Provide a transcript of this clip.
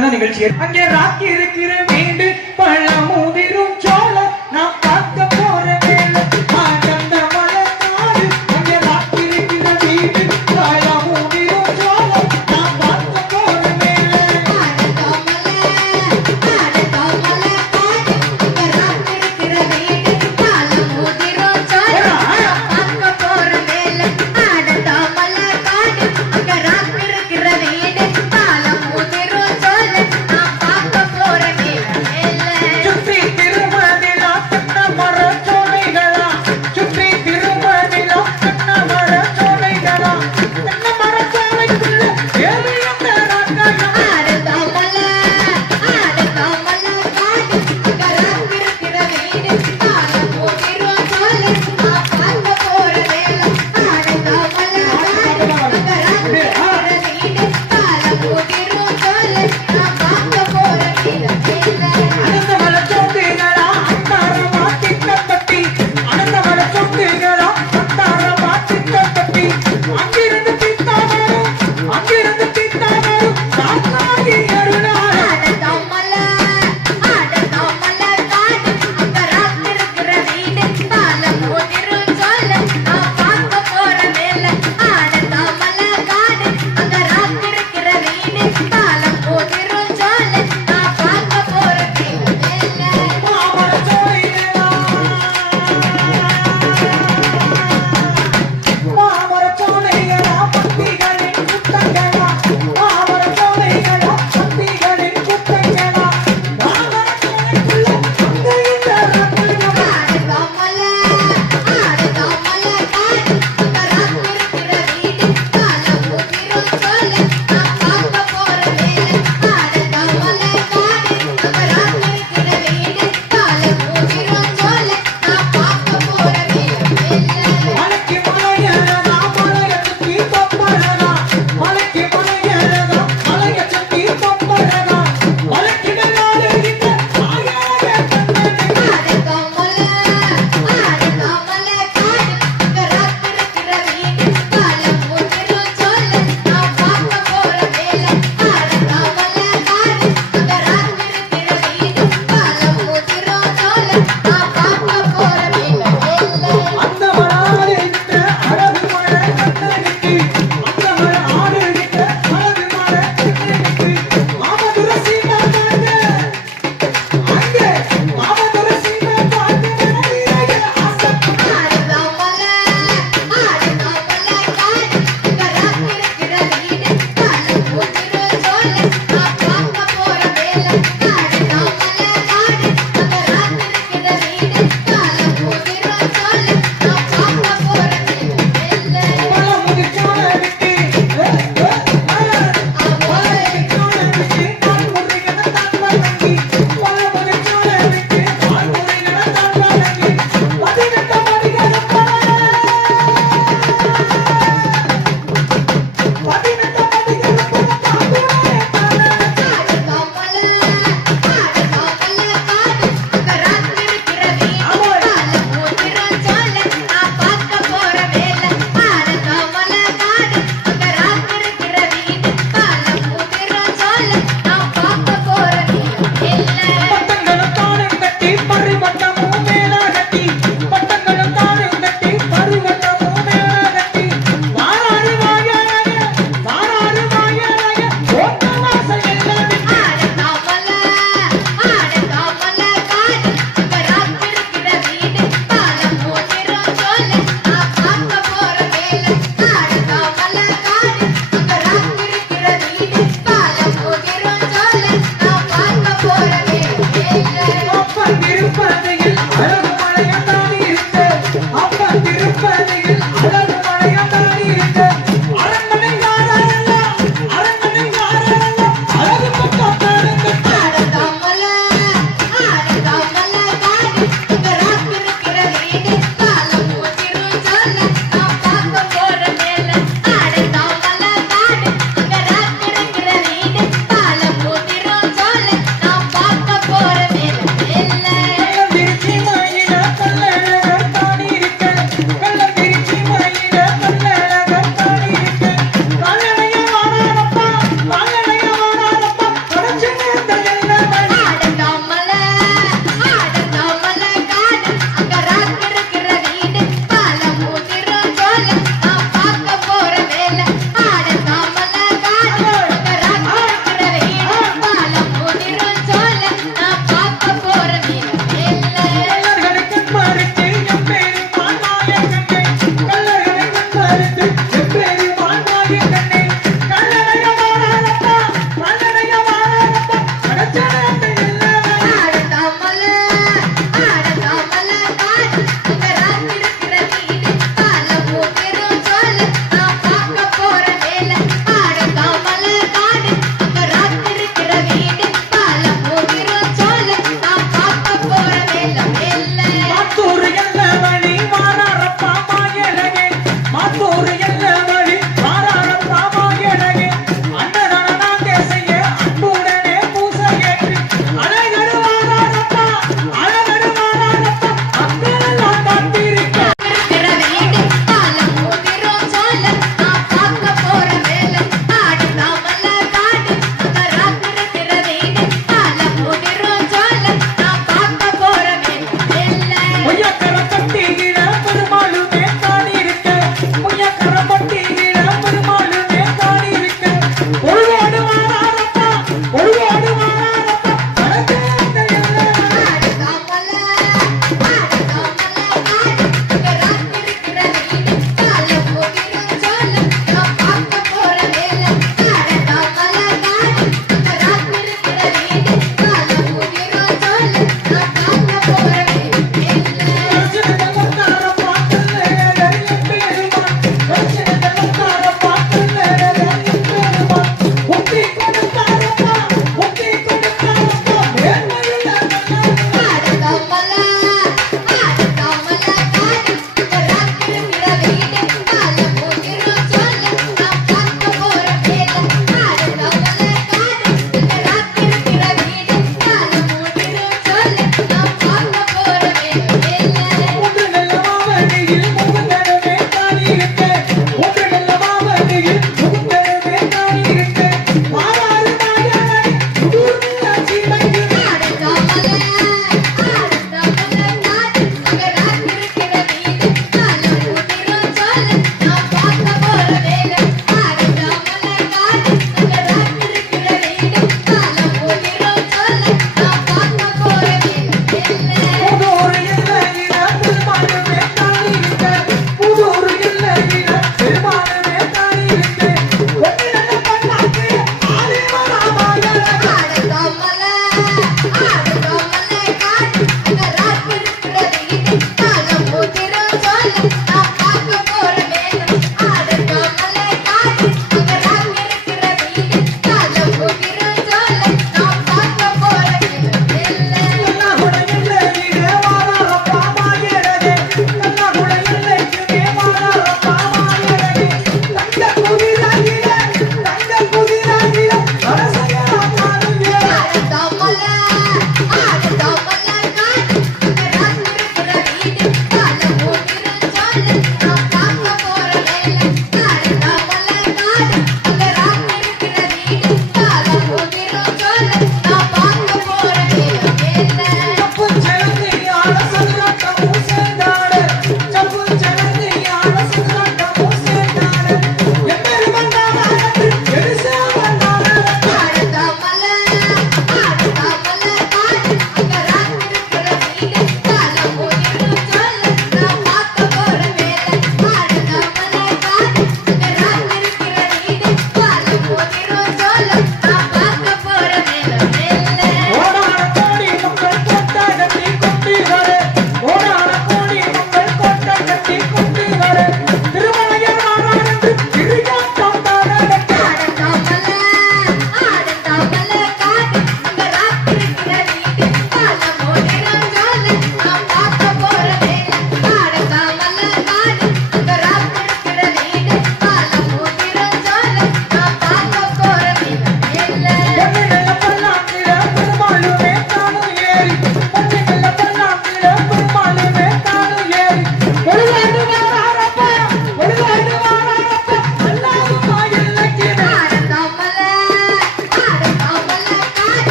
தான் நிகழ்ச்சி. அங்கே ராக்கி இருக்கு.